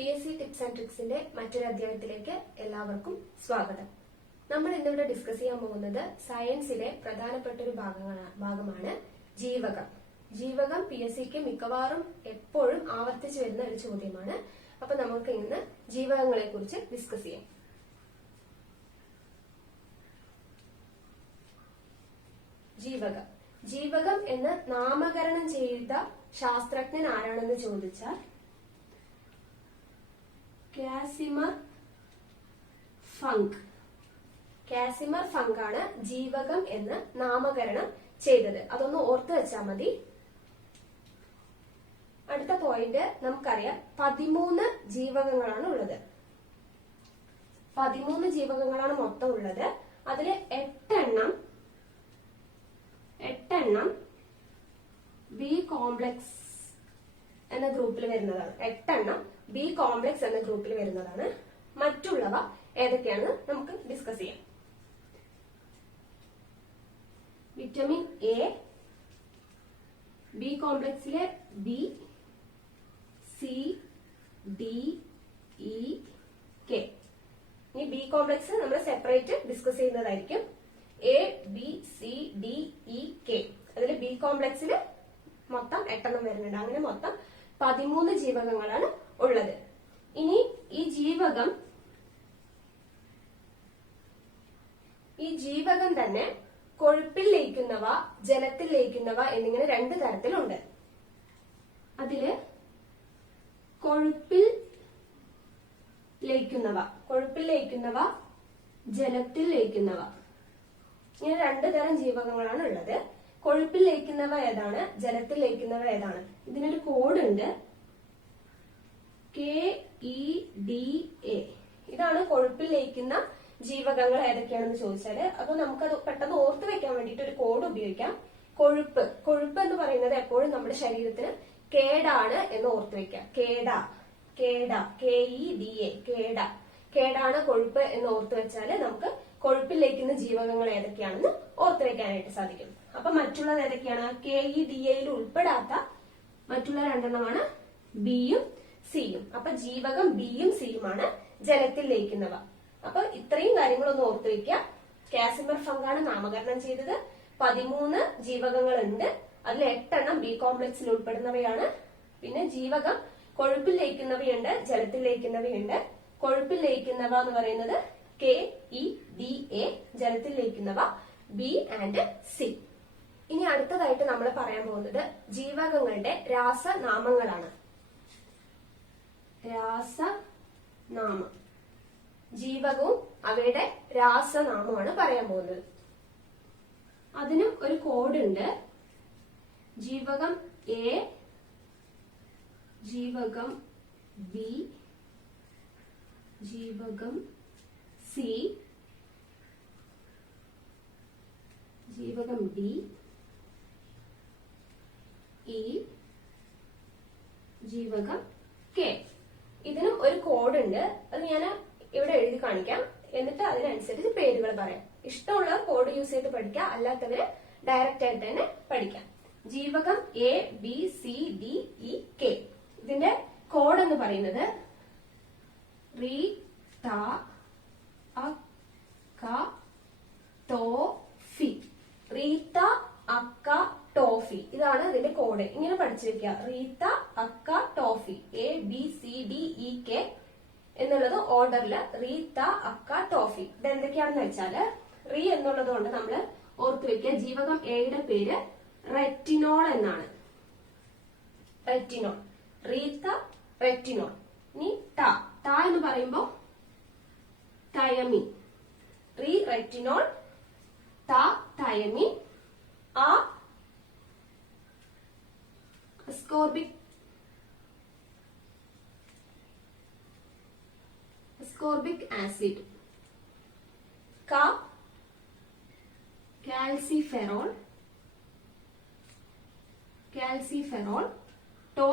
PSC tips and ട്രിക്സിന്റെ മറ്റൊരു അധ്യായത്തിലേക്ക് എല്ലാവർക്കും സ്വാഗതം. നമ്മൾ ഇന്നിവിടെ ഡിസ്കസ് ചെയ്യാൻ പോകുന്നത് സയൻസിലെ പ്രധാനപ്പെട്ട ഒരു ഭാഗമാണ് ജീവകം. ജീവകം PSCക്ക് മിക്കവാറും എപ്പോഴും ആവർത്തിച്ചു വരുന്ന ഒരു ചോദ്യമാണ്. അപ്പൊ നമുക്ക് ഇന്ന് ജീവകങ്ങളെ കുറിച്ച് ഡിസ്കസ് ചെയ്യാം. ജീവകം ജീവകം എന്ന് നാമകരണം ചെയ്ത ശാസ്ത്രജ്ഞൻ ആരാണെന്ന് ചോദിച്ചാൽ കാസിമർ ഫങ്ക് ആണ് ജീവകം എന്ന് നാമകരണം ചെയ്തത്. അതൊന്ന് ഓർത്തു വെച്ചാൽ മതി. അടുത്ത പോയിന്റ് നമുക്കറിയാം, 13 ജീവകങ്ങളാണ് ഉള്ളത്. 13 ജീവകങ്ങളാണ് മൊത്തം ഉള്ളത്. അതില് 8 എണ്ണം ബി കോംപ്ലക്സ് എന്ന ഗ്രൂപ്പിൽ വരുന്നതാണ്. 8 എണ്ണം ബി കോംപ്ലക്സ് എന്ന ഗ്രൂപ്പിൽ വരുന്നതാണ്. മറ്റുള്ളവ ഏതൊക്കെയാണെന്ന് നമുക്ക് ഡിസ്കസ് ചെയ്യാം. വിറ്റമിൻ എ ബി കോംപ്ലക്സിലെ B, C, D, E, K. ഈ ബി കോംപ്ലക്സ് നമ്മൾ സെപ്പറേറ്റ് ഡിസ്കസ് ചെയ്യുന്നതായിരിക്കും. A, B, C, D, E, K. അതിൽ ബി കോംപ്ലക്സിൽ മൊത്തം 8 എണ്ണം വരുന്നുണ്ട്. അങ്ങനെ മൊത്തം 13 ജീവകങ്ങളാണ് ഉള്ളത്. ഇനി ഈ ജീവകം തന്നെ കൊഴുപ്പിൽ ലയിക്കുന്നവ, ജലത്തിൽ ലയിക്കുന്നവ എന്നിങ്ങനെ 2 തരത്തിലുണ്ട്. അതില് കൊഴുപ്പിൽ ലയിക്കുന്നവ, ജലത്തിൽ ലയിക്കുന്നവ, ഇങ്ങനെ 2 തരം ജീവകങ്ങളാണ് ഉള്ളത്. കൊഴുപ്പിൽ ലയിക്കുന്നവ ഏതാണ്, ജലത്തിൽ ലയിക്കുന്നവ ഏതാണ്? ഇതിനൊരു കോഡ് ഉണ്ട്, KEDA. ഇതാണ് കൊഴുപ്പിൽ ലയിക്കുന്ന ജീവകങ്ങൾ ഏതൊക്കെയാണെന്ന് ചോദിച്ചാല്. അപ്പൊ നമുക്കത് പെട്ടെന്ന് ഓർത്ത് വെക്കാൻ വേണ്ടിട്ട് ഒരു കോഡ് ഉപയോഗിക്കാം. കൊഴുപ്പ് എന്ന് പറയുന്നത് എപ്പോഴും നമ്മുടെ ശരീരത്തിന് കേടാണ് എന്ന് ഓർത്ത് വെക്കാം. KEDA, കേടാണ് കൊഴുപ്പ് എന്ന് ഓർത്ത് വെച്ചാല് നമുക്ക് കൊഴുപ്പിൽ ലയിക്കുന്ന ജീവകങ്ങൾ ഏതൊക്കെയാണെന്ന് ഓർത്ത് വെക്കാനായിട്ട് സാധിക്കും. അപ്പൊ മറ്റുള്ളത് ഏതൊക്കെയാണ്? KEDAയിൽ ഉൾപ്പെടാത്ത മറ്റുള്ള 2 എണ്ണമാണ് ബിയും സിയും. അപ്പൊ ജീവകം ബിയും സിയുമാണ് ജലത്തിൽ ലയിക്കുന്നവ. അപ്പൊ ഇത്രയും കാര്യങ്ങളൊന്ന് ഓർത്ത് വെക്കാം. കാസിമർ ഫങ്കാണ് നാമകരണം ചെയ്തത്. 13 ജീവകങ്ങളുണ്ട്. അതിൽ 8 എണ്ണം ബി കോംപ്ലക്സിൽ ഉൾപ്പെടുന്നവയാണ്. പിന്നെ ജീവകം കൊഴുപ്പിൽ ലയിക്കുന്നവയുണ്ട്, ജലത്തിൽ ലയിക്കുന്നവയുണ്ട്. കൊഴുപ്പിൽ ലയിക്കുന്നവ എന്ന് പറയുന്നത് KEDA, ജലത്തിൽ ലയിക്കുന്നവ ബി ആൻഡ് സി. ഇനി അടുത്തതായിട്ട് നമ്മൾ പറയാൻ പോകുന്നത് ജീവകങ്ങളുടെ രാസനാമങ്ങളാണ്. രാസനാമം, ജീവകവും അവയുടെ രാസനാമമാണ് പറയാൻ പോകുന്നത്. അതിനും ഒരു കോഡ് ഉണ്ട്. ജീവകം എ, ജീവകം ബി, ജീവകം സി, ജീവകം ഡി, ഇ, ജീവകം കെ. ഇതിനും ഒരു കോഡ് ഉണ്ട്. അത് ഞാൻ ഇവിടെ എഴുതി കാണിക്കാം. എന്നിട്ട് അതിനനുസരിച്ച് പേരുകൾ പറയാം. ഇഷ്ടമുള്ള കോഡ് യൂസ് ചെയ്ത് പഠിക്കാം, അല്ലാത്തവര് ഡയറക്റ്റ് ആയിട്ട് തന്നെ പഠിക്കാം. ജീവകം A, B, C, D, E, K. ഇതിന്റെ കോഡ് എന്ന് പറയുന്നത് റീ, ത, അക്ക, തോ, ഫി. റീത്ത, അക്ക, ടോഫി. ഇതാണ് ഇതിന്റെ കോഡ്. ഇങ്ങനെ പഠിച്ചു വെക്കുക. റീത്ത, അക്ക, toffee. A, B, C, D, E, K എന്നുള്ളത് ഓർഡറില് റീത്ത, അക്ക, ടോഫി. ഇത് എന്തൊക്കെയാണെന്ന് വെച്ചാല്, റീ എന്നുള്ളത് കൊണ്ട് നമ്മൾ ഓർത്തു വെക്കുക, ജീവകം എയുടെ പേര് റെറ്റിനോൾ എന്നാണ്. റെറ്റിനോൾ, റീത്ത, റെറ്റിനോൾ. ഇനി ത എന്ന് പറയുമ്പോ തയമിൻ. റീ റെറ്റിനോൾ, ത തയമിൻ, ആ ascorbic acid, ka calciferol, to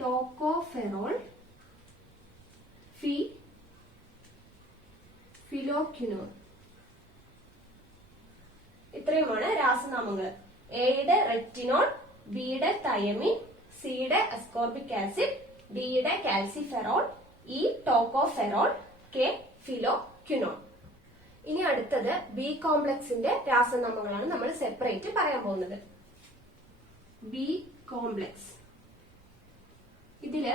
tocopherol, phylloquinone. ഇത്രയുമാണ് രാസനാമങ്ങൾ. എയുടെ റെറ്റിനോൾ, ബിയുടെ തയമിൻ, സിയുടെ അസ്കോർബിക് ആസിഡ്, ഡിയുടെ കാൽസിഫെറോൾ, ഇ ടോക്കോഫെറോൾ, കെ ഫിലോക്വിനോൺ. ഇനി അടുത്തത് ബി കോംപ്ലക്സിന്റെ രാസനാമങ്ങളാണ് നമ്മൾ സെപ്പറേറ്റ് പറയാൻ പോകുന്നത്. ബി കോംപ്ലക്സ്, ഇതില്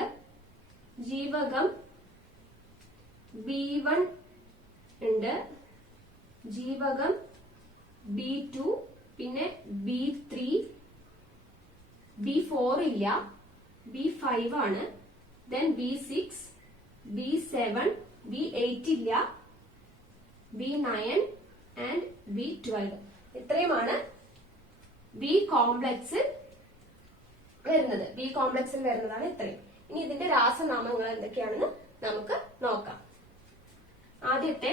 ജീവകം B1 ഉണ്ട്, ജീവകം B2, പിന്നെ B3, B4 ഇല്ല, B5 ആണ്, then B6, B7, B8 ഇല്ല, B9 and B12. ഇത്രയുമാണ് ബി കോംപ്ലക്സിൽ വരുന്നത്. ബി കോംപ്ലക്സിൽ വരുന്നതാണ് ഇത്രയും. ഇനി ഇതിന്റെ രാസനാമങ്ങൾ എന്തൊക്കെയാണെന്ന് നമുക്ക് നോക്കാം. ആദ്യത്തെ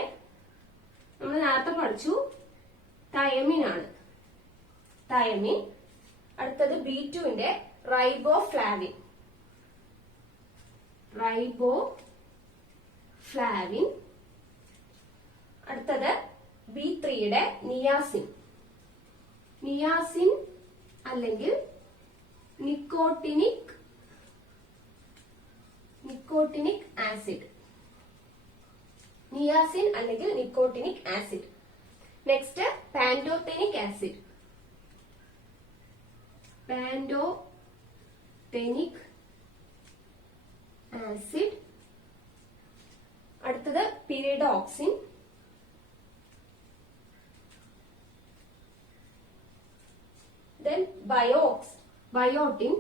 നമ്മൾ നേരത്തെ പഠിച്ചു, തയമീൻ ആണ്, തയമീൻ. അടുത്തത് B2ന്റെ റൈബോഫ്ലാവിൻ, റൈബോഫ്ലാവിൻ. അടുത്തത് B3യുടെ നിയാസിൻ, നിയാസിൻ അല്ലെങ്കിൽ നിക്കോട്ടിനിക് ആസിഡ്, നിയാസിൻ അല്ലെങ്കിൽ nicotinic acid. Next pantothenic acid, pantothenic acid. അടുത്തത് pyridoxine, then biotin,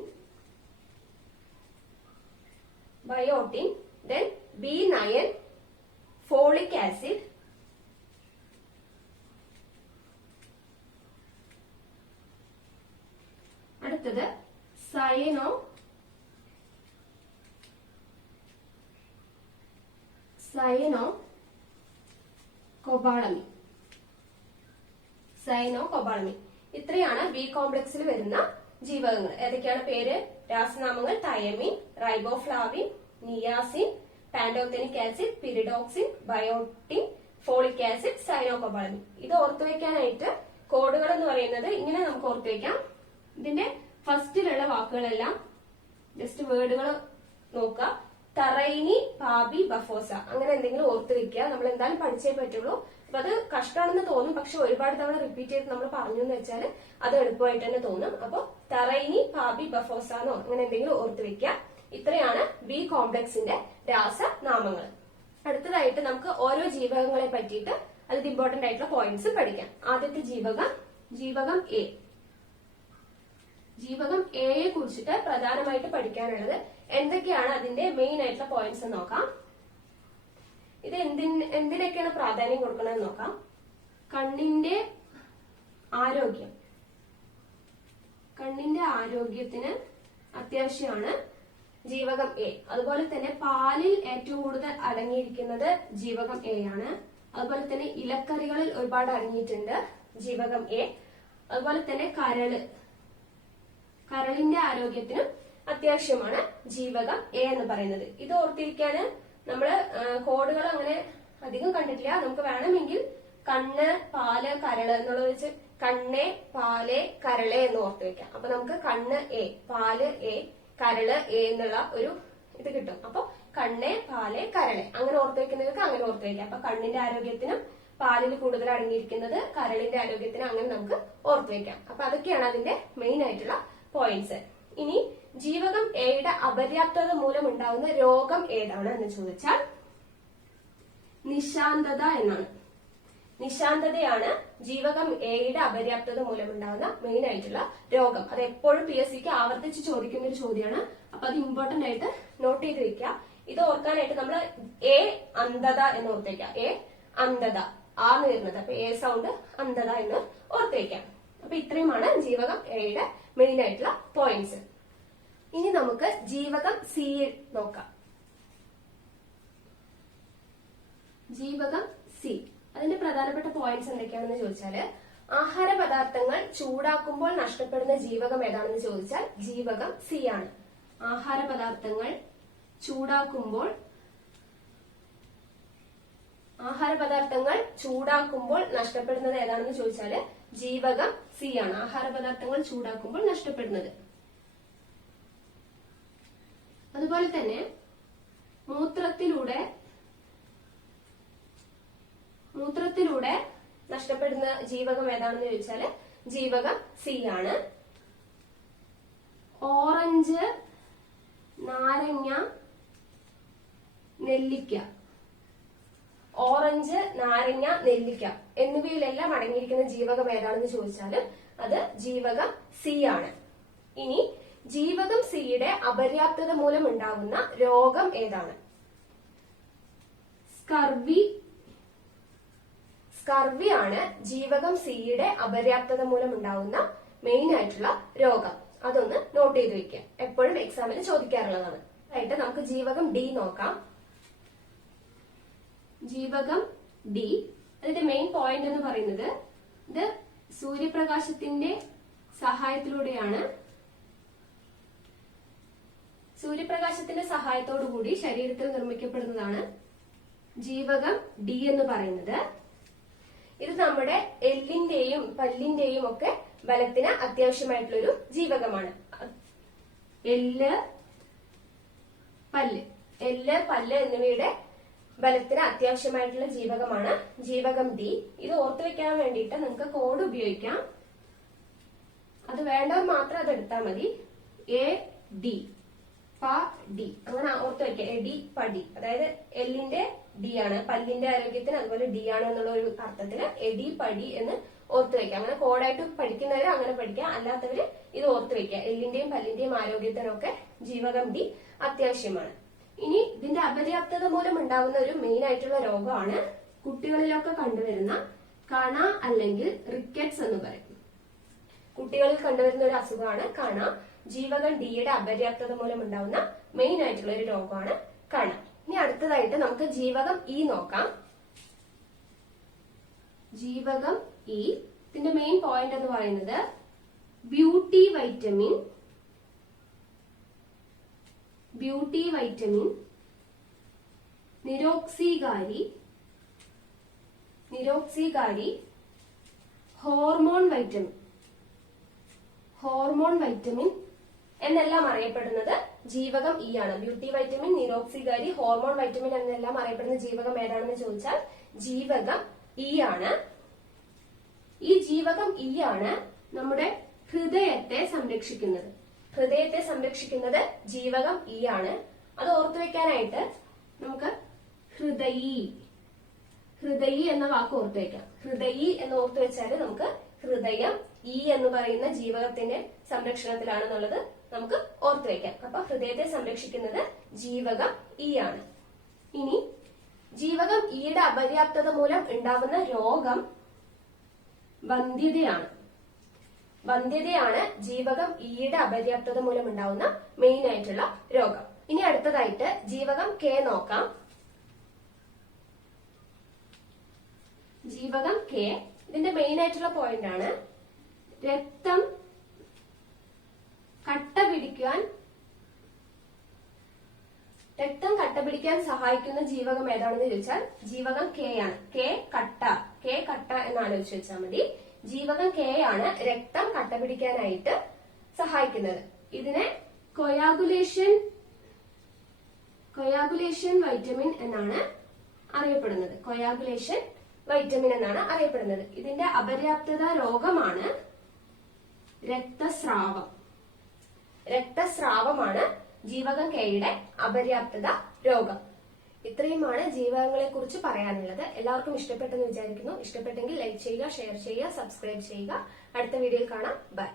then B9 folic acid, അടുത്തത് സയനോകൊബാളമി. ഇത്രയാണ് ബി കോംപ്ലക്സിൽ വരുന്ന ജീവകങ്ങൾ. ഏതൊക്കെയാണ് പേര്, രാസനാമങ്ങൾ: thiamine, riboflavin, niacin, pantothenic acid, pyridoxine, biotin, folic acid, cyanocobalamin. ഇത് ഓർത്തുവെക്കാനായിട്ട് കോഡുകൾ എന്ന് പറയുന്നത് ഇങ്ങനെ നമുക്ക് ഓർത്തുവെക്കാം. ഇതിന്റെ ഫസ്റ്റിലുള്ള വാക്കുകളെല്ലാം ജസ്റ്റ് വേർഡുകൾ നോക്കുക. തറൈനി, പാബി, ബഫോസ, അങ്ങനെ എന്തെങ്കിലും ഓർത്ത് വെക്കുക. നമ്മൾ എന്തായാലും പഠിച്ചേ പറ്റുള്ളൂ. അപ്പൊ അത് കഷ്ടമാണെന്ന് തോന്നും, പക്ഷെ ഒരുപാട് തവണ റിപ്പീറ്റ് ചെയ്ത് നമ്മൾ പറഞ്ഞു എന്ന് വെച്ചാൽ അത് എളുപ്പമായിട്ട് തന്നെ തോന്നും. അപ്പൊ തറൈനി, പാബി, ബഫോസ എന്നോ അങ്ങനെ എന്തെങ്കിലും ഓർത്ത് വെക്കുക. ഇത്രയാണ് ബി കോംപ്ലക്സിന്റെ രാസനാമങ്ങൾ. അടുത്തതായിട്ട് നമുക്ക് ഓരോ ജീവകങ്ങളെ പറ്റിയിട്ട് അതിന്റെ ഇമ്പോർട്ടന്റ് ആയിട്ടുള്ള പോയിന്റ്സ് പഠിക്കാം. ആദ്യത്തെ ജീവകം എ. ജീവകം എയെ കുറിച്ചിട്ട് പ്രധാനമായിട്ട് പഠിക്കാനുള്ളത് എന്തൊക്കെയാണ് അതിന്റെ മെയിൻ ആയിട്ടുള്ള പോയിന്റ്സ് നോക്കാം. ഇത് എന്തിനൊക്കെയാണ് പ്രാധാന്യം കൊടുക്കുന്നത് നോക്കാം. കണ്ണിന്റെ ആരോഗ്യത്തിന് അത്യാവശ്യമാണ് ജീവകം എ. അതുപോലെ തന്നെ പാലിൽ ഏറ്റവും കൂടുതൽ അടങ്ങിയിരിക്കുന്നത് ജീവകം എ ആണ്. അതുപോലെ തന്നെ ഇലക്കറികളിൽ ഒരുപാട് അടങ്ങിയിട്ടുണ്ട് ജീവകം എ. അതുപോലെ തന്നെ കരളിന്റെ ആരോഗ്യത്തിനും അത്യാവശ്യമാണ് ജീവകം എ എന്ന് പറയുന്നത്. ഇത് ഓർത്തിരിക്കാന് നമ്മള് കോഡുകൾ അങ്ങനെ അധികം കണ്ടിട്ടില്ല. നമുക്ക് വേണമെങ്കിൽ കണ്ണ്, പാല്, കരള് എന്നുള്ളത് വെച്ച് കണ്ണ്, പാല്, കരള് എന്ന് ഓർത്ത് വെക്കാം. അപ്പൊ നമുക്ക് കണ്ണ് എ, പാല് എ, കരള് എ എന്നുള്ള ഒരു ഇത് കിട്ടും. അപ്പൊ കണ്ണ്, പാല്, കരള് അങ്ങനെ ഓർത്ത് വെക്കുന്നവർക്ക് അങ്ങനെ ഓർത്ത് വെക്കാം. അപ്പൊ കണ്ണിന്റെ ആരോഗ്യത്തിനും പാലിൽ കൂടുതൽ അടങ്ങിയിരിക്കുന്നത്, കരളിന്റെ ആരോഗ്യത്തിനും അങ്ങനെ നമുക്ക് ഓർത്ത് വെക്കാം. അപ്പൊ അതൊക്കെയാണ് അതിന്റെ മെയിൻ ആയിട്ടുള്ള പോയിന്റ്സ്. ഇനി ജീവകം എയുടെ അപര്യാപ്തത മൂലം ഉണ്ടാകുന്ന രോഗം ഏതാണ് എന്ന് ചോദിച്ചാൽ നിശാന്തത എന്നാണ്. നിശാന്തതയാണ് ജീവകം എയുടെ അപര്യാപ്തത മൂലമുണ്ടാകുന്ന മെയിൻ ആയിട്ടുള്ള രോഗം. അത് എപ്പോഴും PSCക്ക് ആവർത്തിച്ച് ചോദിക്കുന്ന ഒരു ചോദ്യമാണ്. അപ്പൊ അത് ഇമ്പോർട്ടന്റ് ആയിട്ട് നോട്ട് ചെയ്ത് വെക്കുക. ഇത് ഓർക്കാനായിട്ട് നമ്മൾ എ അന്ധത എന്ന് ഓർത്ത് വെക്കാം. എ അന്ധത, ആന്ന് വരുന്നത്. അപ്പൊ എ സൗണ്ട്, അന്ധത എന്ന് ഓർത്ത് വെക്കാം. അപ്പൊ ഇത്രയുമാണ് ജീവകം എയുടെ മെയിൻ ആയിട്ടുള്ള പോയിന്റ്സ്. ഇനി നമുക്ക് ജീവകം സി നോക്കാം. ജീവകം സി, അതിന്റെ പ്രധാനപ്പെട്ട പോയിന്റ്സ് എന്തൊക്കെയാണെന്ന് ചോദിച്ചാല്, ആഹാര പദാർത്ഥങ്ങൾ ചൂടാക്കുമ്പോൾ നഷ്ടപ്പെടുന്ന ജീവകം ഏതാണെന്ന് ചോദിച്ചാൽ ജീവകം സി ആണ്. ആഹാര പദാർത്ഥങ്ങൾ ചൂടാക്കുമ്പോൾ നഷ്ടപ്പെടുന്നത് ഏതാണെന്ന് ചോദിച്ചാല് ജീവകം സി ആണ്. ആഹാര പദാർത്ഥങ്ങൾ ചൂടാക്കുമ്പോൾ നഷ്ടപ്പെടുന്നത്. അതുപോലെ തന്നെ മൂത്രത്തിലൂടെ നഷ്ടപ്പെടുന്ന ജീവകം ഏതാണെന്ന് ചോദിച്ചാല് ജീവകം സി ആണ്. ഓറഞ്ച്, നാരങ്ങ, നെല്ലിക്ക എന്നിവയിലെല്ലാം അടങ്ങിയിരിക്കുന്ന ജീവകം ഏതാണെന്ന് ചോദിച്ചാല് അത് ജീവകം സി ആണ്. ഇനി ജീവകം സിയുടെ അപര്യാപ്തത മൂലം ഉണ്ടാകുന്ന രോഗം ഏതാണ്? സ്കർവി ആണ് ജീവകം സിയുടെ അപര്യാപ്തത മൂലം ഉണ്ടാകുന്ന മെയിൻ ആയിട്ടുള്ള രോഗം. അതൊന്ന് നോട്ട് ചെയ്ത് വെക്കുക, എപ്പോഴും എക്സാമിന് ചോദിക്കാറുള്ളതാണ്. ആയിട്ട് നമുക്ക് ജീവകം ഡി നോക്കാം. ജീവകം ഡി, അതിന്റെ മെയിൻ പോയിന്റ് എന്ന് പറയുന്നത് ഇത് സൂര്യപ്രകാശത്തിന്റെ സഹായത്തോടുകൂടി ശരീരത്തിൽ നിർമ്മിക്കപ്പെടുന്നതാണ് ജീവകം ഡി എന്ന് പറയുന്നത്. ഇത് നമ്മുടെ എല്ലിന്റെയും പല്ലിന്റെയും ഒക്കെ ബലത്തിന് അത്യാവശ്യമായിട്ടുള്ളൊരു ജീവകമാണ്. എല്ല്, പല്ല് എന്നിവയുടെ ബലത്തിന് അത്യാവശ്യമായിട്ടുള്ള ജീവകമാണ് ജീവകം ഡി. ഇത് ഓർത്തു വെക്കാൻ വേണ്ടിയിട്ട് നിങ്ങൾക്ക് കോഡ് ഉപയോഗിക്കാം. അത് വേണ്ടവർ മാത്രം അത് എടുത്താൽ മതി. എ ഡി ഡി അങ്ങനെ ഓർത്ത് വെക്കാം. എ ഡി പടി, അതായത് എല്ലിന്റെ ഡി ആണ്, പല്ലിന്റെ ആരോഗ്യത്തിന് അതുപോലെ ഡി ആണ് എന്നുള്ള ഒരു അർത്ഥത്തില് എഡി പടി എന്ന് ഓർത്ത് വെക്കാം. അങ്ങനെ കോഡായിട്ട് പഠിക്കുന്നവര് അങ്ങനെ പഠിക്കാം, അല്ലാത്തവര് ഇത് ഓർത്ത് വെക്കാം. എല്ലിന്റെയും പല്ലിന്റെയും ആരോഗ്യത്തിനൊക്കെ ജീവകം ഡി അത്യാവശ്യമാണ്. ഇനി ഇതിന്റെ അപര്യാപ്തത മൂലം ഉണ്ടാകുന്ന ഒരു മെയിൻ ആയിട്ടുള്ള രോഗമാണ് കുട്ടികളിലൊക്കെ കണ്ടുവരുന്ന കണ അല്ലെങ്കിൽ റിക്കറ്റ്സ് എന്ന് പറയും. കുട്ടികളിൽ കണ്ടുവരുന്ന ഒരു അസുഖമാണ് കണ. ജീവകം ഡിയുടെ അപര്യാപ്തത മൂലം ഉണ്ടാകുന്ന മെയിൻ ആയിട്ടുള്ള ഒരു രോഗമാണ് കണ. ഇനി അടുത്തതായിട്ട് നമുക്ക് ജീവകം ഇ നോക്കാം. ജീവകം ഇ, ഇതിന്റെ മെയിൻ പോയിന്റ് എന്ന് പറയുന്നത് ബ്യൂട്ടി വൈറ്റമിൻ, നിരോക്സികാരി, ഹോർമോൺ വൈറ്റമിൻ എന്നെല്ലാം അറിയപ്പെടുന്നത് ജീവകം ഇ ആണ്. ബ്യൂട്ടി വൈറ്റമിൻ, നിരോക്സികാരി, ഹോർമോൺ വൈറ്റമിൻ എന്നെല്ലാം അറിയപ്പെടുന്ന ജീവകം ഏതാണെന്ന് ചോദിച്ചാൽ ജീവകം ഇ ആണ്. ഈ ജീവകം ഇ ആണ് നമ്മുടെ ഹൃദയത്തെ സംരക്ഷിക്കുന്നത് ജീവകം ഇ ആണ്. അത് ഓർത്തു വെക്കാനായിട്ട് നമുക്ക് ഹൃദയി എന്ന വാക്ക് ഓർത്തു വെക്കാം. ഹൃദയി എന്ന് ഓർത്തു വെച്ചാല് നമുക്ക് ഹൃദയം ഇ എന്ന് പറയുന്ന ജീവകത്തിന്റെ സംരക്ഷണത്തിലാണെന്നുള്ളത് നമുക്ക് ഓർത്തു വെക്കാം. അപ്പൊ ഹൃദയത്തെ സംരക്ഷിക്കുന്നത് ജീവകം ഇ ആണ്. ഇനി ജീവകം ഇയുടെ അപര്യാപ്തത മൂലം ഉണ്ടാകുന്ന രോഗം വന്ധ്യതയാണ് ജീവകം ഇയുടെ അപര്യാപ്തത മൂലം ഉണ്ടാകുന്ന മെയിൻ ആയിട്ടുള്ള രോഗം. ഇനി അടുത്തതായിട്ട് ജീവകം കെ നോക്കാം. ജീവകം കെ, ഇതിന്റെ മെയിൻ ആയിട്ടുള്ള പോയിന്റ് ആണ് രക്തം കട്ടപിടിക്കാൻ സഹായിക്കുന്ന ജീവകം ഏതാണെന്ന് ചോദിച്ചാൽ ജീവകം കെ ആണ്. കെ കട്ട എന്ന് ആലോചിച്ച് വെച്ചാൽ മതി. ജീവകം കെ ആണ് രക്തം കട്ടപിടിക്കാനായിട്ട് സഹായിക്കുന്നത്. ഇതിനെ കൊയാഗുലേഷൻ വൈറ്റമിൻ എന്നാണ് അറിയപ്പെടുന്നത്. ഇതിന്റെ അപര്യാപ്തത രോഗമാണ് രക്തസ്രാവമാണ് ജീവകം കെയുടെ അപര്യാപ്തത രോഗം. ഇത്രയുമാണ് ജീവകങ്ങളെ കുറിച്ച് പറയാനുള്ളത്. എല്ലാവർക്കും ഇഷ്ടപ്പെട്ടെന്ന് വിചാരിക്കുന്നു. ഇഷ്ടപ്പെട്ടെങ്കിൽ ലൈക്ക് ചെയ്യുക, ഷെയർ ചെയ്യുക, സബ്സ്ക്രൈബ് ചെയ്യുക. അടുത്ത വീഡിയോയിൽ കാണാം. ബൈ.